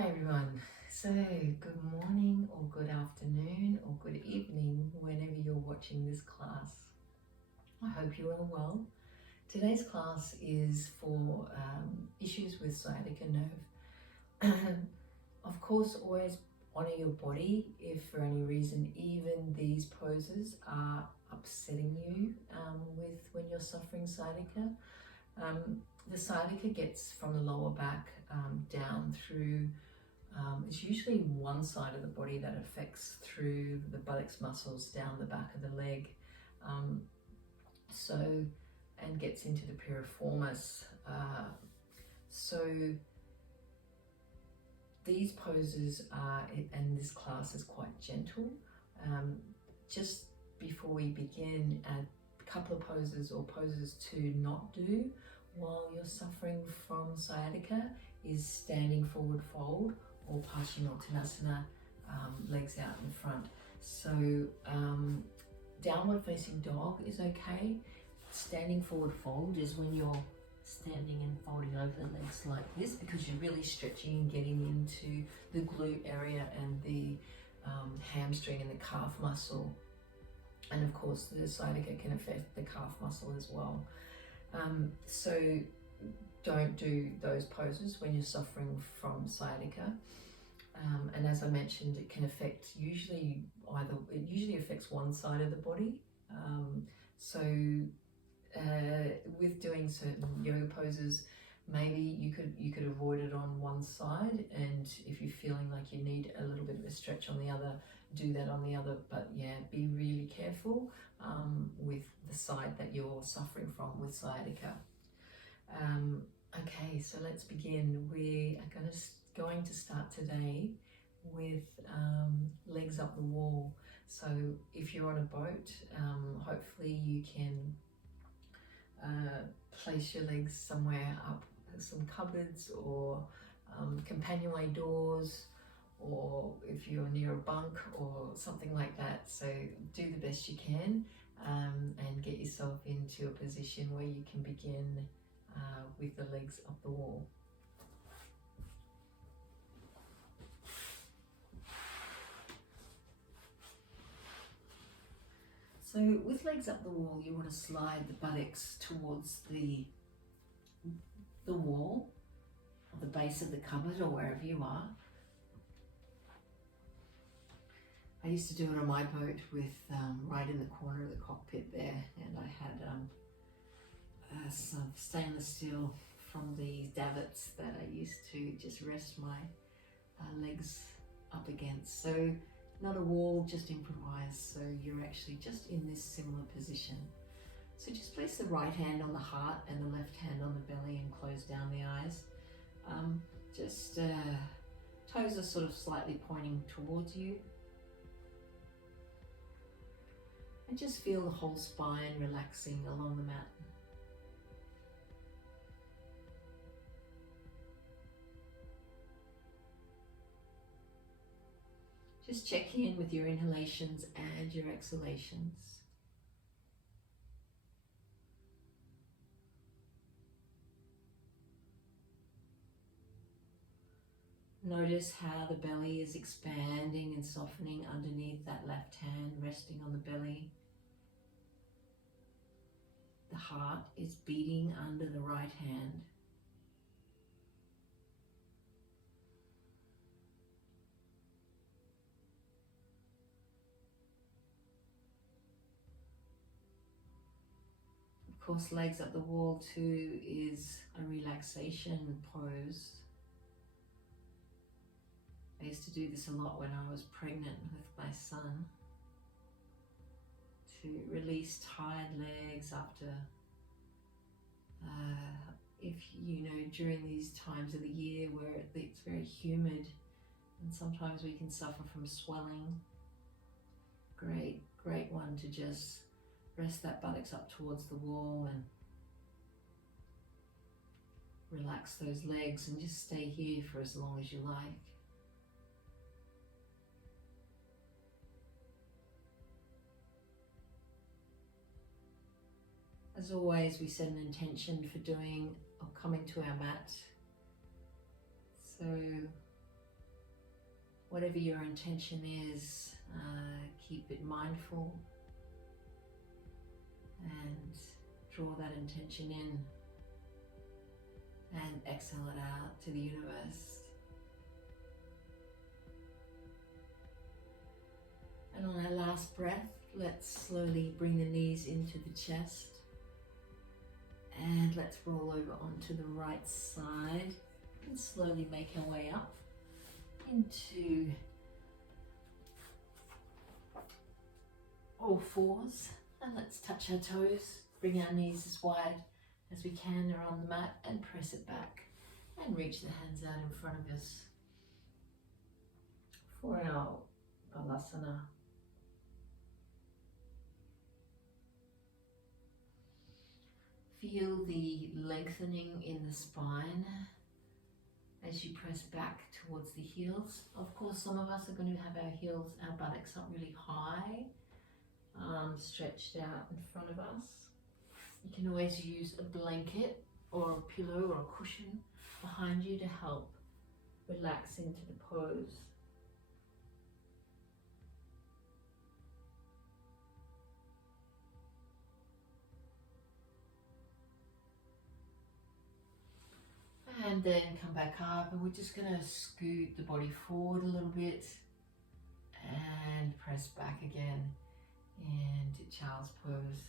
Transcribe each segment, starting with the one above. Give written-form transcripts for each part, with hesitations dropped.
Hi everyone. So good morning or good afternoon or good evening whenever you're watching this class. I hope you are well. Today's class is for issues with sciatica nerve. Of course, always honor your body if for any reason even these poses are upsetting you with when you're suffering sciatica. The sciatica gets from the lower back down through it's usually one side of the body that affects through the buttocks muscles down the back of the leg. Um, and gets into the piriformis. So these poses are, and this class is quite gentle. Just before we begin, a couple of poses or poses to not do while you're suffering from sciatica is standing forward fold or Paschimottanasana, legs out in front. So downward facing dog is okay. Standing forward fold is when you're standing and folding over the legs like this because you're really stretching and getting into the glute area and the hamstring and the calf muscle. And of course the sciatica can affect the calf muscle as well. So don't do those poses when you're suffering from sciatica. And as I mentioned, it can affect it usually affects one side of the body. With doing certain yoga poses, maybe you could avoid it on one side, and if you're feeling like you need a little bit of a stretch on the other, do that on the other. But yeah, be really careful with the side that you're suffering from with sciatica. Okay, so let's begin. We are going to start today with legs up the wall. So if you're on a boat, hopefully you can place your legs somewhere up some cupboards or companionway doors, or if you're near a bunk or something like that. So do the best you can and get yourself into a position where you can begin with the legs up the wall. So with legs up the wall, you want to slide the buttocks towards the wall, or the base of the cupboard, or wherever you are. I used to do it on my boat with right in the corner of the cockpit there, and I had some stainless steel from the davits that I used to just rest my legs up against. So not a wall, just improvise. So you're actually just in this similar position. So just place the right hand on the heart and the left hand on the belly and close down the eyes. Toes are sort of slightly pointing towards you. And just feel the whole spine relaxing along the mat. Just check in with your inhalations and your exhalations. Notice how the belly is expanding and softening underneath that left hand, resting on the belly. The heart is beating under the right hand. Of course, legs up the wall too is a relaxation pose. I used to do this a lot when I was pregnant with my son, to release tired legs after, if you know, during these times of the year where it's very humid and sometimes we can suffer from swelling. Great one to just rest that buttocks up towards the wall and relax those legs and just stay here for as long as you like. As always, we set an intention for doing or coming to our mat. So Whatever your intention is, keep it mindful and draw that intention in and exhale it out to the universe. And on our last breath, let's slowly bring the knees into the chest and let's roll over onto the right side and slowly make our way up into all fours, and let's touch our toes, bring our knees as wide as we can around the mat and press it back and reach the hands out in front of us for our Balasana. Feel the lengthening in the spine as you press back towards the heels. Of course, some of us are going to have our heels, our buttocks up really high, stretched out in front of us. You can always use a blanket or a pillow or a cushion behind you to help relax into the pose. And then come back up, and we're just going to scoot the body forward a little bit and press back again into child's pose.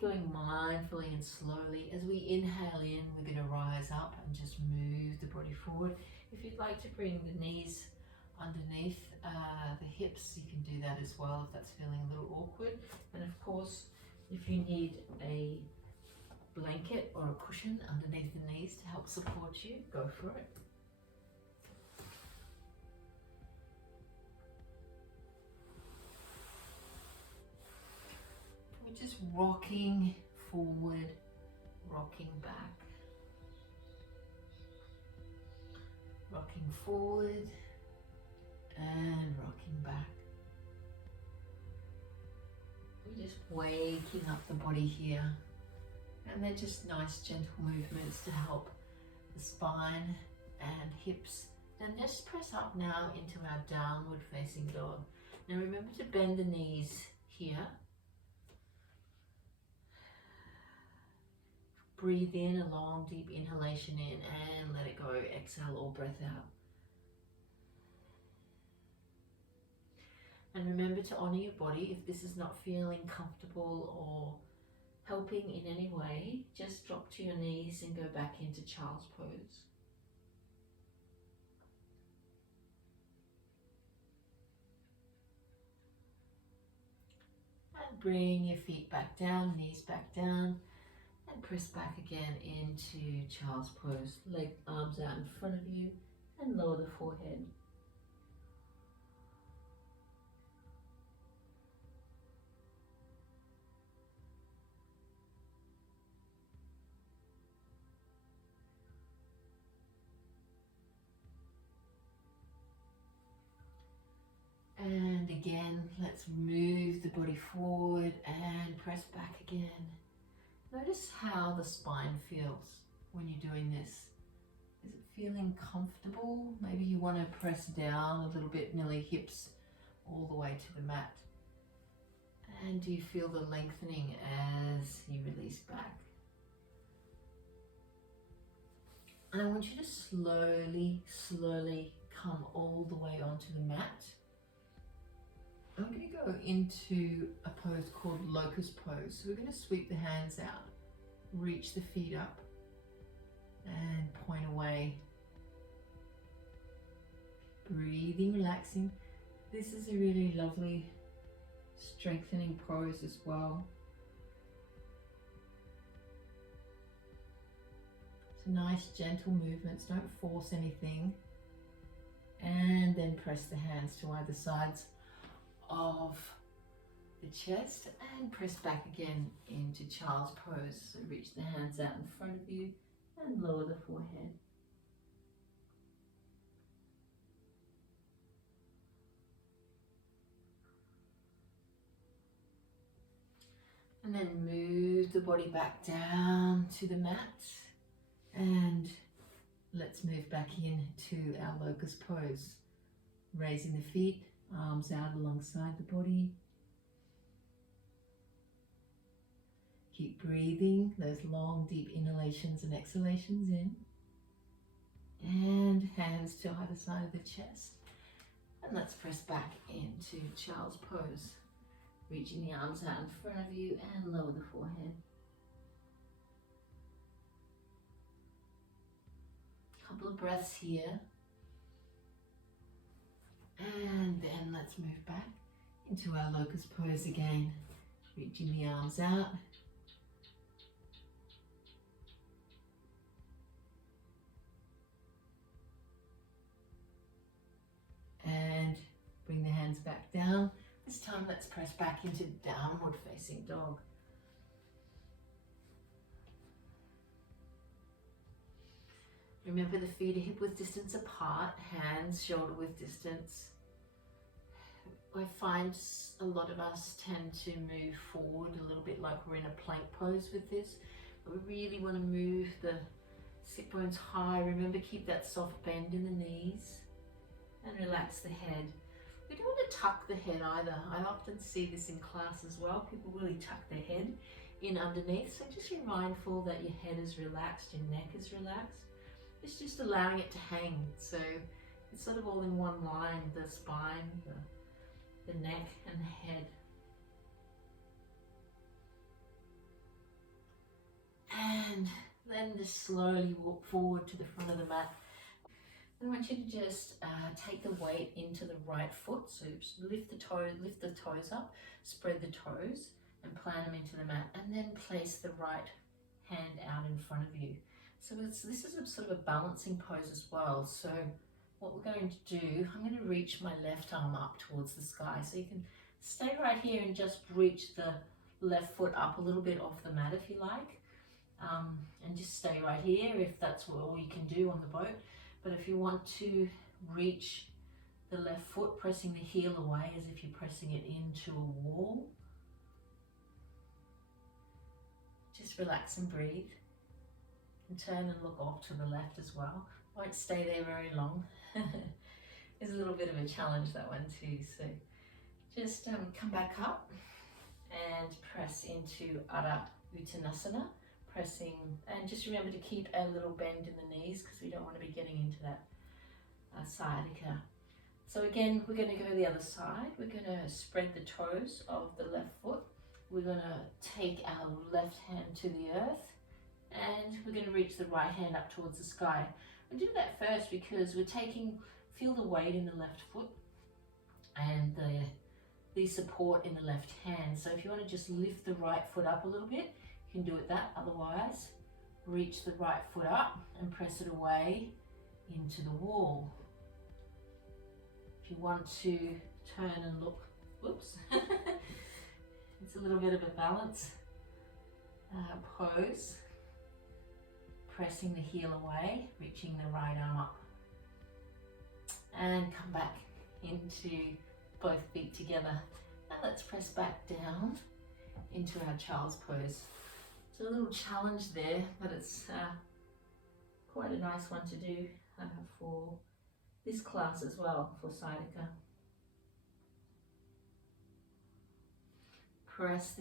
Going mindfully and slowly. As we inhale in, we're going to rise up and just move the body forward. If you'd like to bring the knees underneath the hips, you can do that as well if that's feeling a little awkward. And of course, if you need a blanket or a cushion underneath the knees to help support you, go for it. We're just rocking forward, rocking back, rocking forward and rocking back. We're just waking up the body here, and they're just nice gentle movements to help the spine and hips. And just press up now into our downward facing dog. Now remember to bend the knees here. Breathe in a long deep inhalation in and let it go. Exhale all breath out. And remember to honor your body. If this is not feeling comfortable or helping in any way, just drop to your knees and go back into child's pose. And bring your feet back down, knees back down, and press back again into child's pose. Leg, arms out in front of you and lower the forehead. And again, let's move the body forward and press back again. Notice how the spine feels when you're doing this. Is it feeling comfortable? Maybe you want to press down a little bit, nearly hips all the way to the mat. And do you feel the lengthening as you release back? And I want you to slowly, slowly come all the way onto the mat. I'm going to go into a pose called locust pose. So we're going to sweep the hands out, reach the feet up and point away. Breathing, relaxing. This is a really lovely strengthening pose as well. So nice gentle movements, don't force anything. And then press the hands to either sides of the chest and press back again into child's pose. So reach the hands out in front of you and lower the forehead. And then move the body back down to the mat And let's move back into our locust pose. Raising the feet, arms out alongside the body. Keep breathing those long, deep inhalations and exhalations in. And hands to either side of the chest. And let's press back into child's pose. Reaching the arms out in front of you and lower the forehead. Couple of breaths here. And then let's move back into our locust pose again. Reaching the arms out. And bring the hands back down. This time let's press back into downward facing dog. Remember, the feet are hip width distance apart, hands shoulder width distance. I find a lot of us tend to move forward a little bit like we're in a plank pose with this. But we really want to move the sit bones high. Remember, keep that soft bend in the knees and relax the head. We don't want to tuck the head either. I often see this in class as well. People really tuck their head in underneath. So just be mindful that your head is relaxed, your neck is relaxed. It's just allowing it to hang. So it's sort of all in one line, the spine, the neck and the head. And then just slowly walk forward to the front of the mat. I want you to just take the weight into the right foot. So lift the toes up, spread the toes and plant them into the mat, and then place the right hand out in front of you. So this is a sort of a balancing pose as well. So what we're going to do, I'm going to reach my left arm up towards the sky. So you can stay right here and just reach the left foot up a little bit off the mat if you like. And just stay right here if that's all you can do on the boat. But if you want to reach the left foot, pressing the heel away as if you're pressing it into a wall. Just relax and breathe. And turn and look off to the left as well. Won't stay there very long. It's a little bit of a challenge, that one too. So just come back up and press into Adha Uttanasana. Pressing, and just remember to keep a little bend in the knees because we don't want to be getting into that sciatica. So again, we're going to go the other side. We're going to spread the toes of the left foot. We're going to take our left hand to the earth, and we're going to reach the right hand up towards the sky. We'll do that first because we're feel the weight in the left foot and the support in the left hand. So if you want to just lift the right foot up a little bit, you can do it that. Otherwise, reach the right foot up and press it away into the wall. If you want to turn and look, whoops, it's a little bit of a balance pose. Pressing the heel away, reaching the right arm up. And come back into both feet together. And let's press back down into our child's pose. It's a little challenge there, but it's quite a nice one to do for this class as well, for Sciatica. Press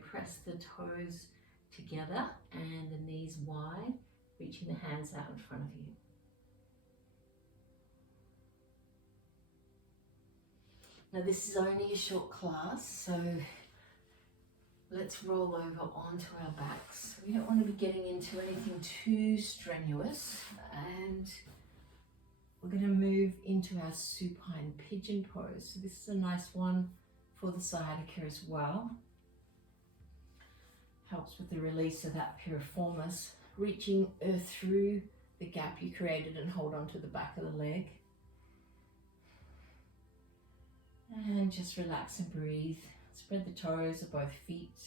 press the toes together and the knees wide, reaching the hands out in front of you. Now this is only a short class, so let's roll over onto our backs. We don't want to be getting into anything too strenuous, and we're going to move into our supine pigeon pose. So this is a nice one for the sciatica as well. Helps with the release of that piriformis, reaching through the gap you created and hold on to the back of the leg. And just relax and breathe. Spread the toes of both feet.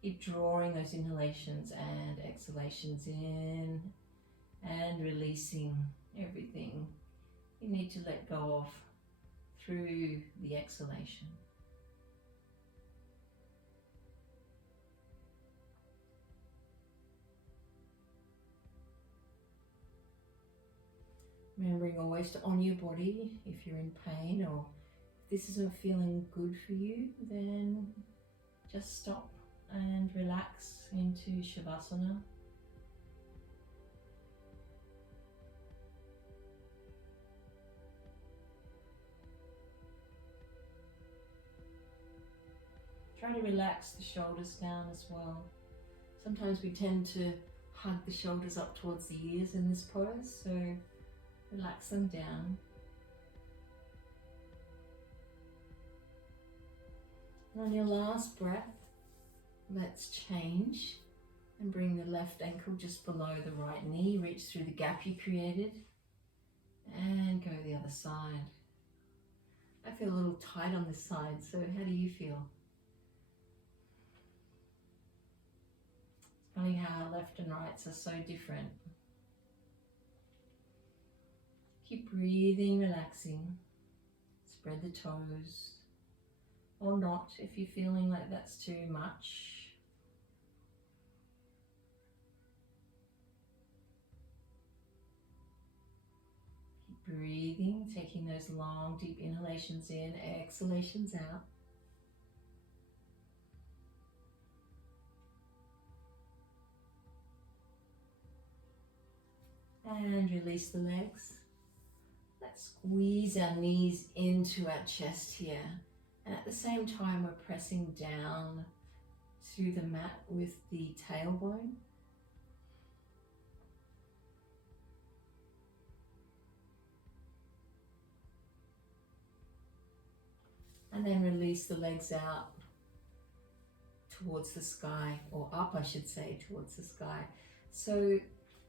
Keep drawing those inhalations and exhalations in and releasing everything you need to let go of through the exhalation. Remembering always to honour your body. If you're in pain or if this isn't feeling good for you, then just stop and relax into Shavasana. Try to relax the shoulders down as well. Sometimes we tend to hug the shoulders up towards the ears in this pose, so relax them down. And on your last breath, let's change and bring the left ankle just below the right knee. Reach through the gap you created and go the other side. I feel a little tight on this side, so how do you feel? It's funny how left and rights are so different. Keep breathing, relaxing. Spread the toes, or not if you're feeling like that's too much. Keep breathing, taking those long, deep inhalations in, exhalations out. And release the legs. Let's squeeze our knees into our chest here. And at the same time, we're pressing down to the mat with the tailbone. And then release the legs out towards the sky, or up I should say, towards the sky. So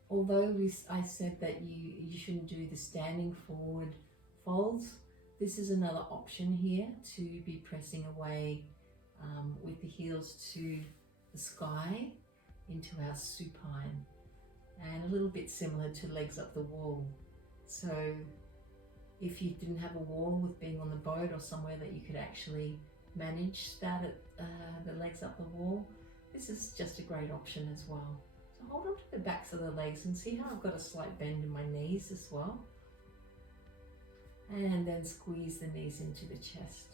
although I said that you shouldn't do the standing forward folds, this is another option here to be pressing away with the heels to the sky into our supine, and a little bit similar to legs up the wall. So if you didn't have a wall with being on the boat or somewhere that you could actually manage that at the legs up the wall, this is just a great option as well. So hold on to the backs of the legs and see how I've got a slight bend in my knees as well. And then squeeze the knees into the chest.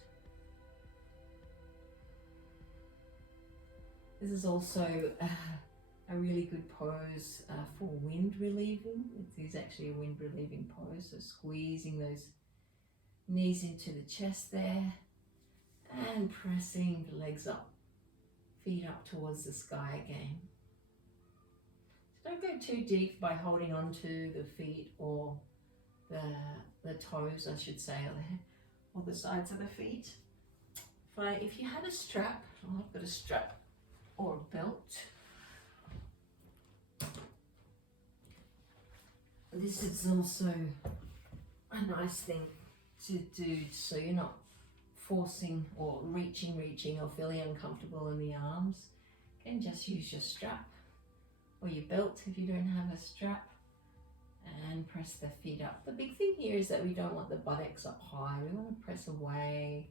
This is also a really good pose for wind relieving. It is actually a wind relieving pose, so squeezing those knees into the chest there and pressing the legs up, feet up towards the sky again. So don't go too deep by holding on to the feet or the toes, I should say, or the sides of the feet. If you had a strap, I've got a strap or a belt. This is also a nice thing to do, so you're not forcing or reaching or feeling uncomfortable in the arms. You can just use your strap or your belt if you don't have a strap, and press the feet up. The big thing here is that we don't want the buttocks up high. We want to press away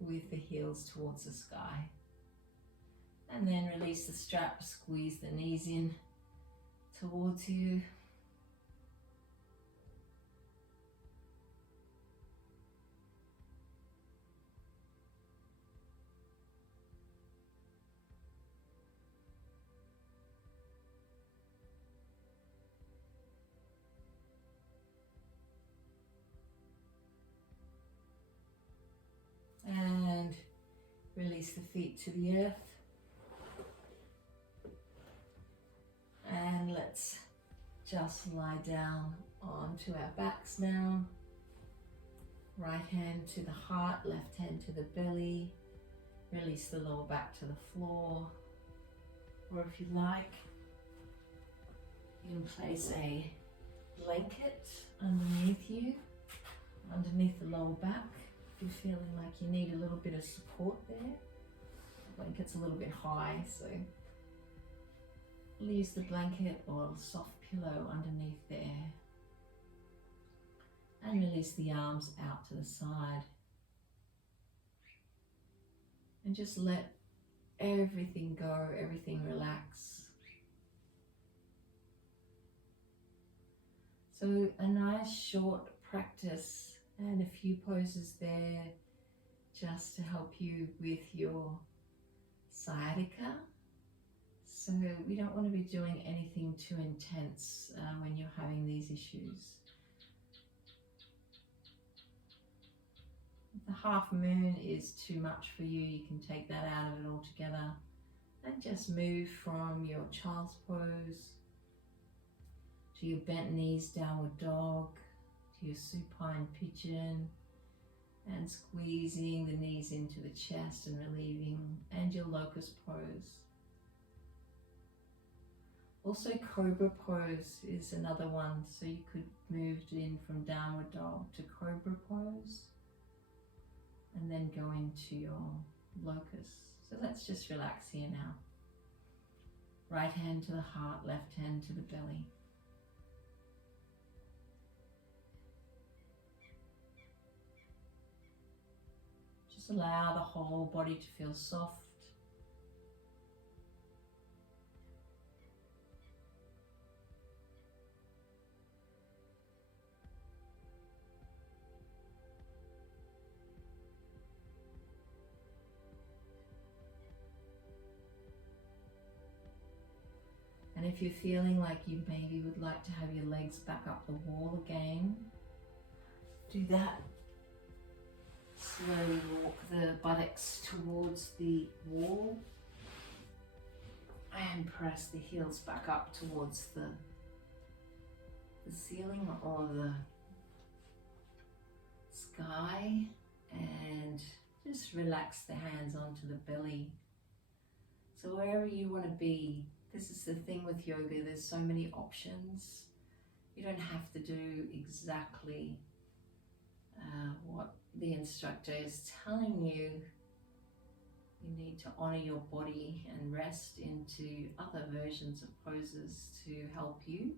with the heels towards the sky. And then release the strap, squeeze the knees in towards you. And release the feet to the earth. And let's just lie down onto our backs now. Right hand to the heart, left hand to the belly. Release the lower back to the floor. Or if you like, you can place a blanket underneath you, underneath the lower back. If you're feeling like you need a little bit of support there. The blanket's a little bit high, so use the blanket or a soft pillow underneath there. And release the arms out to the side. And just let everything go, everything relax. So a nice short practice and a few poses there just to help you with your sciatica. So we don't want to be doing anything too intense when you're having these issues. If the half moon is too much for you, you can take that out of it altogether and just move from your child's pose to your bent knees downward dog, to your supine pigeon, and squeezing the knees into the chest and relieving, and your locust pose. Also cobra pose is another one, so you could move in from downward dog to cobra pose and then go into your locust. So let's just relax here now. Right hand to the heart, left hand to the belly. Just allow the whole body to feel soft. And if you're feeling like you maybe would like to have your legs back up the wall again, do that. Slowly walk the buttocks towards the wall and press the heels back up towards the ceiling or the sky, and just relax the hands onto the belly. So wherever you want to be, this is the thing with yoga, there's so many options. You don't have to do exactly what the instructor is telling you. You need to honor your body and rest into other versions of poses to help you.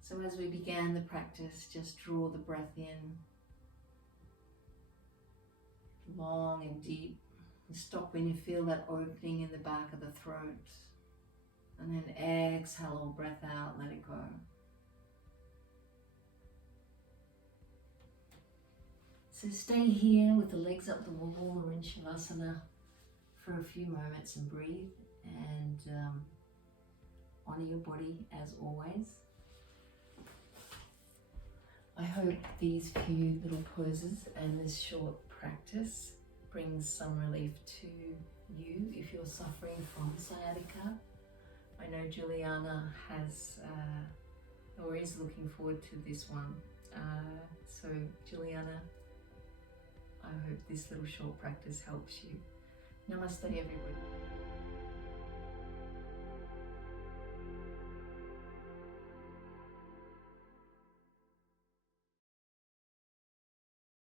So as we began the practice, just draw the breath in, long and deep. Stop when you feel that opening in the back of the throat, and then exhale all breath out, let it go. So stay here with the legs up the wall or in Shavasana for a few moments and breathe, and honor your body as always. I hope these few little poses and this short practice brings some relief to you if you're suffering from sciatica. I know Juliana has or is looking forward to this one. So Juliana, I hope this little short practice helps you. Namaste everybody.